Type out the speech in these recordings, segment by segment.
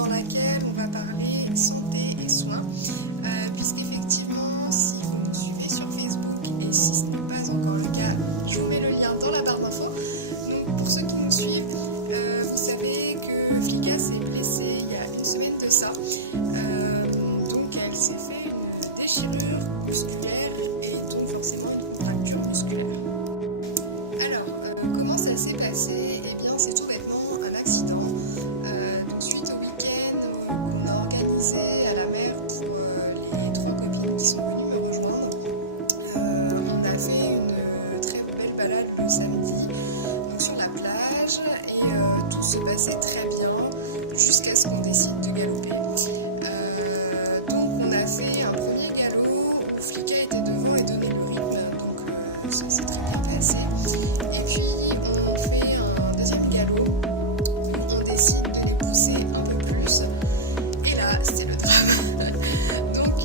dans laquelle on va parler santé et soins, puisqu'effectivement, si vous me suivez sur Facebook et si ce n'est pas encore le cas, je vous mets le lien dans la barre d'infos. Donc pour ceux qui nous suivent, vous savez que Flika s'est blessée il y a une semaine de ça. Donc elle s'est fait une déchirure musculaire et donc forcément une fracture musculaire. Alors, comment ça s'est passé? Eh bien, c'est tout bêtement un accident. Donc suite au week-end qu'on a organisé à la mer pour les 3 copines qui sont venues me rejoindre, on a fait une très belle balade le samedi donc sur la plage et tout se passait très bien jusqu'à ce qu'on décide de galoper. Donc on a fait un premier galop où Flika était devant et donnait le rythme, donc ça s'est très bien passé. Et puis on fait un deuxième galop où on décide de les pousser un peu plus. Et là, c'était le drame. Donc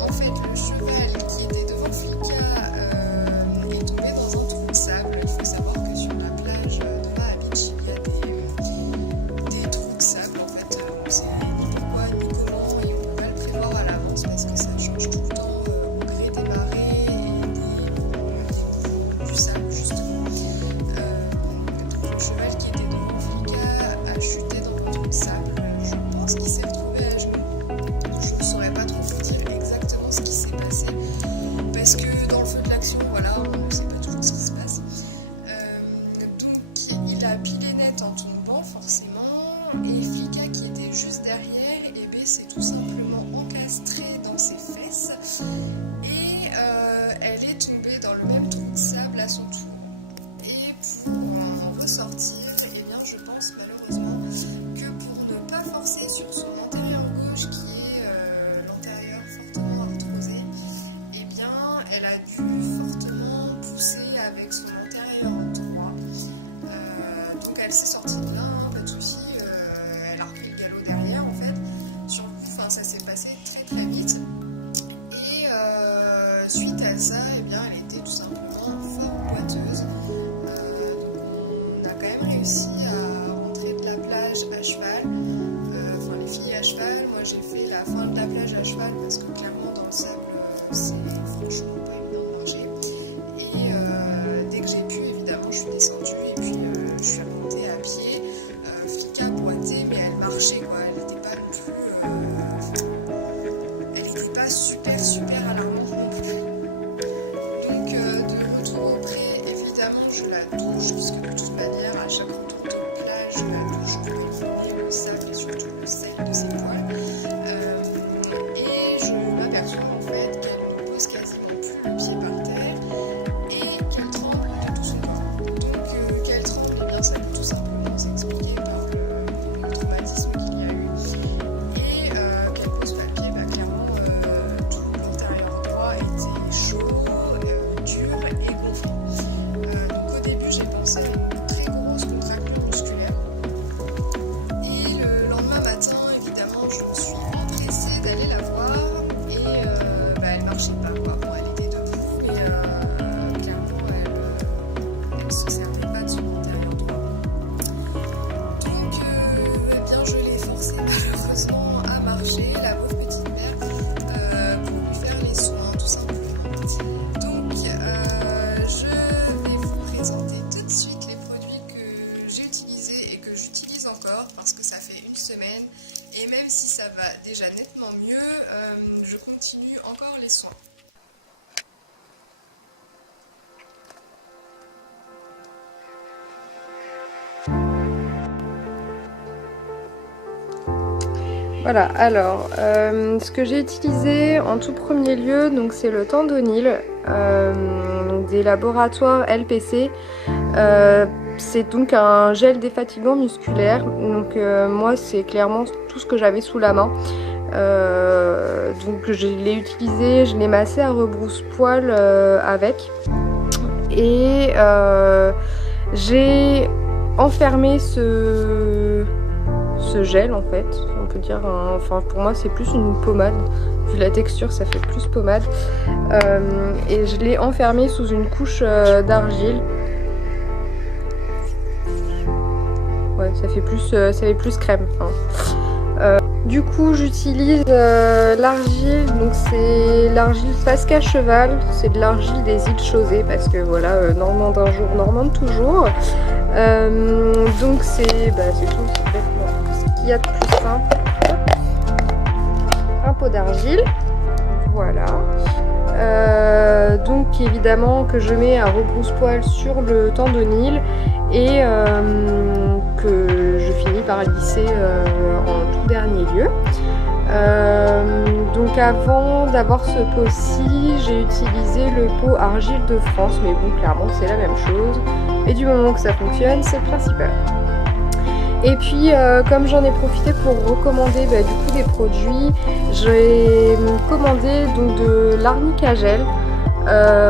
en fait, le cheval qui était devant Flika est tombé dans un trou de sable. Il faut savoir que sur la plage de Maha Beach, il y a des trous de sable. En fait, on sait ni pourquoi ni comment et on ne peut pas le prévoir à l'avance parce que ça change tout le temps au gré des marées et du sable justement. Donc le cheval qui était devant Flika a chuté dans le trou de sable. Je pense qu'il s'est retrouvé à genoux. Je ne saurais pas trop vous dire exactement ce qui s'est passé parce que dans le feu de l'action, voilà, on ne sait pas toujours ce qui se passe. Donc il a pilé net en tombant forcément et Flika qui était juste derrière s'est tout simplement encastrée dans ses fesses et elle est tombée dans le même trou de sable à son tour. Et pour en ressortir, eh bien je pense malheureusement que pour ne pas forcer sur son antérieur gauche qui est l'antérieur fortement arthrosé, eh bien elle a dû fortement pousser avec son antérieur droit. Donc elle s'est sortie de là, hein, pas de souci, elle a repris le galop derrière en fait. Sur le coup, ça s'est passé très très vite. Et suite à ça, eh bien, elle était tout simplement fort boiteuse. On a quand même réussi à rentrer de la plage à cheval. Enfin, les filles à cheval. Moi, j'ai fait la fin de la plage à cheval parce que clairement, dans le sable, c'est franchement pas évident de marcher. Et dès que j'ai pu, évidemment, je suis descendue et puis je suis remontée à pied. Flika boitait, mais elle marchait quoi. Elle n'était pas non plus. Elle n'était pas super alarmante non plus. Donc de retour au pré, évidemment je la touche, puisque de toute manière à chaque retour de plage je la touche pour éliminer le sable et surtout le sel de ses poils. Et je m'aperçois en fait qu'elle ne pose quasiment plus le pied par terre et qu'elle tremble de tout son corps. Donc qu'elle tremble, eh bien ça peut tout simplement s'expliquer par le traumatisme qu'il y a eu. Et qu'elle pose pas le pied, bah clairement tout l'intérieur droit était chaud, dur et gonflant. Donc au début j'ai pensé à une très grosse contracture musculaire. Et le lendemain matin, évidemment, je me suis empressée d'aller la voir et elle marchait pas quoi. Bon, elle était debout, mais clairement elle se servait pas de son antérieur droit. Donc eh bien je l'ai forcée malheureusement à marcher, la pauvre petite mère, pour lui faire les soins tout simplement. Donc je vais vous présenter tout de suite les produits que j'ai utilisés et que j'utilise encore parce que ça fait une semaine et même si ça va déjà nettement mieux, je continue encore les soins. Voilà, alors ce que j'ai utilisé en tout premier lieu, donc c'est le Tendonil des laboratoires LPC. C'est donc un gel défatigant musculaire. Donc moi c'est clairement tout ce que j'avais sous la main. Donc je l'ai utilisé, je l'ai massé à rebrousse-poil avec. Et j'ai enfermé ce gel en fait, on peut dire, enfin pour moi c'est plus une pommade, vu la texture ça fait plus pommade, et je l'ai enfermé sous une couche d'argile. Ouais, ça fait plus crème hein. Du coup j'utilise l'argile, donc c'est l'argile Fasca Cheval, c'est de l'argile des îles Chausée parce que voilà, Normande un jour, Normande toujours. Donc c'est tout, c'est bêtement ce qu'il y a de plus simple. Un pot d'argile, voilà. Donc évidemment que je mets à rebrousse-poil sur le tendonil et que je finis par lisser en tout dernier lieu. Donc avant d'avoir ce pot-ci, j'ai utilisé le pot argile de France, mais bon clairement c'est la même chose et du moment que ça fonctionne c'est le principal. Et puis comme j'en ai profité pour recommander du coup des produits, j'ai commandé donc de l'arnica gel,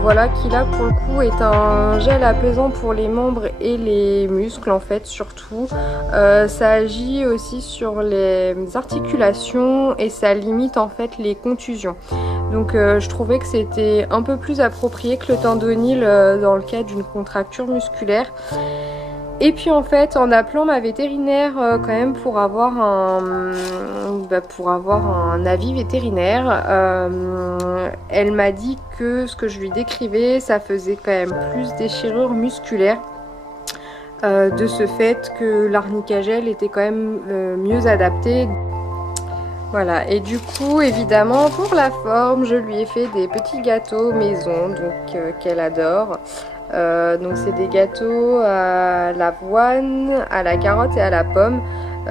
voilà, qui là pour le coup est un gel apaisant pour les membres et les muscles en fait surtout. Ça agit aussi sur les articulations et ça limite en fait les contusions. Donc je trouvais que c'était un peu plus approprié que le tendonil dans le cas d'une contracture musculaire. Et puis en fait en appelant ma vétérinaire quand même pour avoir un avis vétérinaire, elle m'a dit que ce que je lui décrivais ça faisait quand même plus déchirure musculaire, de ce fait que l'arnica gel était quand même mieux adapté. Voilà, et du coup évidemment pour la forme je lui ai fait des petits gâteaux maison donc qu'elle adore. Donc c'est des gâteaux à l'avoine, à la carotte et à la pomme.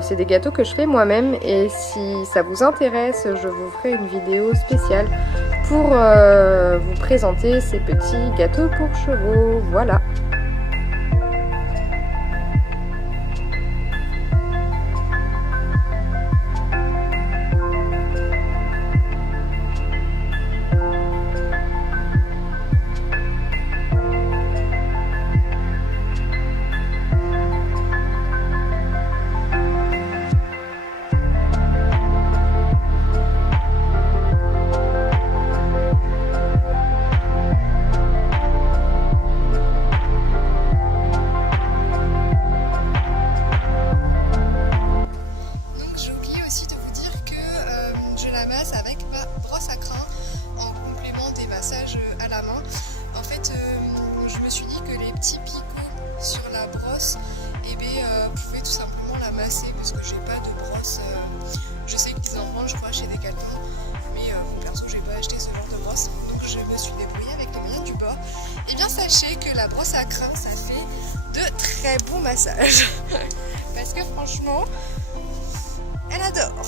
C'est des gâteaux que je fais moi-même et si ça vous intéresse, je vous ferai une vidéo spéciale pour vous présenter ces petits gâteaux pour chevaux. Voilà. À la main. En fait, je me suis dit que les petits picots sur la brosse pouvaient tout simplement la masser parce que j'ai pas de brosse. Je sais qu'ils en vendent, je crois, chez Decathlon, mais perso, j'ai pas acheté ce genre de brosse, donc je me suis débrouillée avec les moyens du bord. Et bien, sachez que la brosse à crins, ça fait de très bons massages parce que franchement, elle adore.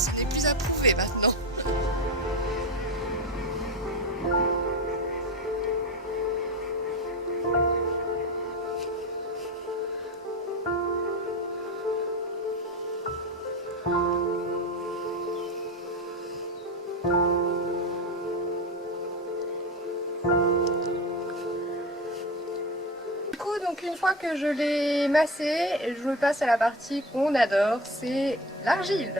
Ce n'est plus à prouver maintenant. Du coup, donc une fois que je l'ai massé, je passe à la partie qu'on adore, c'est l'argile.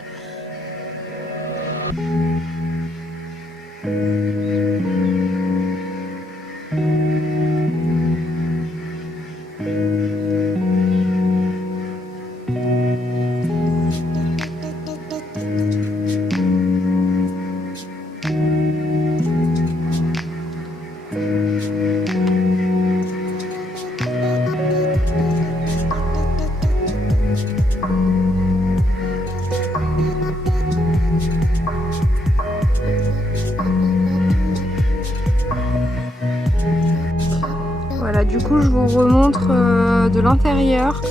Voilà, du coup je vous remontre de l'intérieur.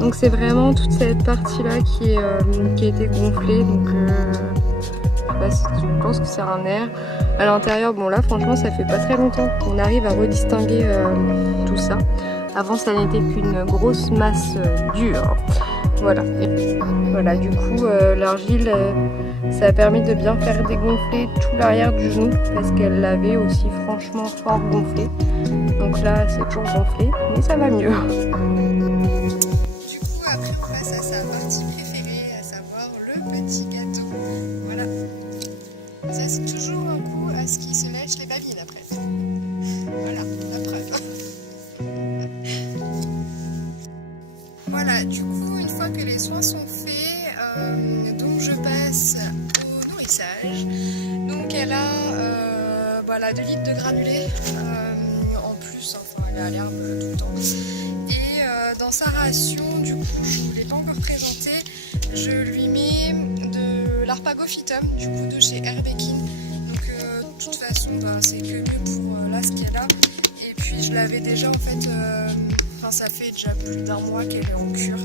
Donc c'est vraiment toute cette partie là qui a été gonflée. Donc je pense que c'est un nerf. À l'intérieur, bon là franchement ça fait pas très longtemps qu'on arrive à redistinguer tout ça. Avant ça n'était qu'une grosse masse dure. Voilà. Et voilà, du coup l'argile ça a permis de bien faire dégonfler tout l'arrière du genou parce qu'elle l'avait aussi franchement fort gonflé. Donc là c'est toujours gonflé mais ça va mieux. Du coup après on passe à sa partie préférée, à savoir le petit gâteau. Voilà. Ça c'est toujours un coup à ce qui se lèche les babines après. Voilà, la preuve. Voilà, du coup, une fois que les soins sont faits, donc je passe au nourrissage. Donc elle a voilà, 2 litres de granulés en plus, enfin elle est à l'herbe tout le temps. Et dans sa ration, du coup, je ne vous l'ai pas encore présenté, je lui mets de l'arpagophytum, du coup de chez Herbekin. Donc de toute façon, bah, c'est que mieux pour là ce qu'elle a. Et puis je l'avais déjà en fait, ça fait déjà plus d'1 mois qu'elle est en cure,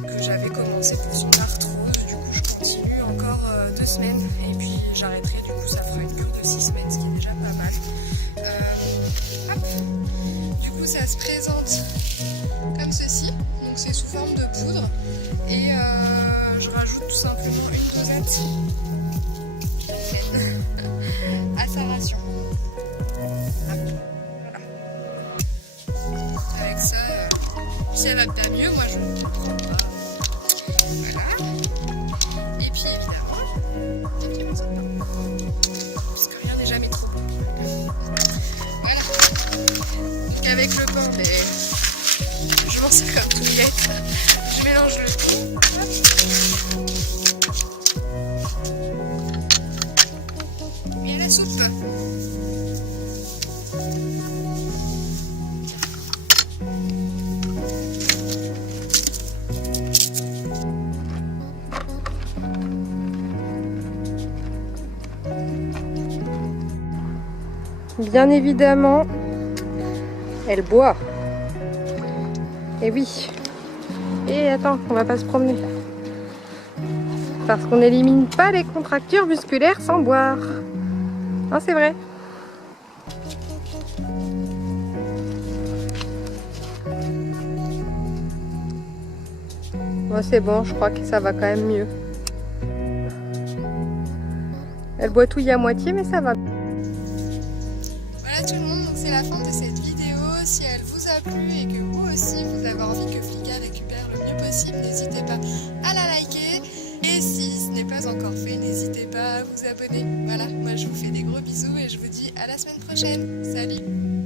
que j'avais commencé pour son arthrose. Du coup je continue encore 2 semaines et puis j'arrêterai, du coup ça fera une cure de 6 semaines, ce qui est déjà pas mal. Hop. Du coup ça se présente comme ceci, donc c'est sous forme de poudre et je rajoute tout simplement une dosette pleine à sa ration. Hop. Avec ça, si elle va pas mieux, moi je ne prends pas. Voilà. Et puis évidemment, des petits morceaux de pain. Parce que rien n'est jamais trop bon. Voilà. Donc avec le pain, je m'en sers comme touillette. Je mélange le tout. Et à la soupe. Bien évidemment, elle boit. Et oui. Et attends, on va pas se promener. Parce qu'on n'élimine pas les contractures musculaires sans boire. Non, c'est vrai. Bon, c'est bon, je crois que ça va quand même mieux. Elle boit tout à moitié, mais ça va. Voilà tout le monde, donc c'est la fin de cette vidéo. Si elle vous a plu et que vous aussi vous avez envie que Flicka récupère le mieux possible, n'hésitez pas à la liker. Et si ce n'est pas encore fait, n'hésitez pas à vous abonner. Voilà, moi je vous fais des gros bisous et je vous dis à la semaine prochaine. Salut!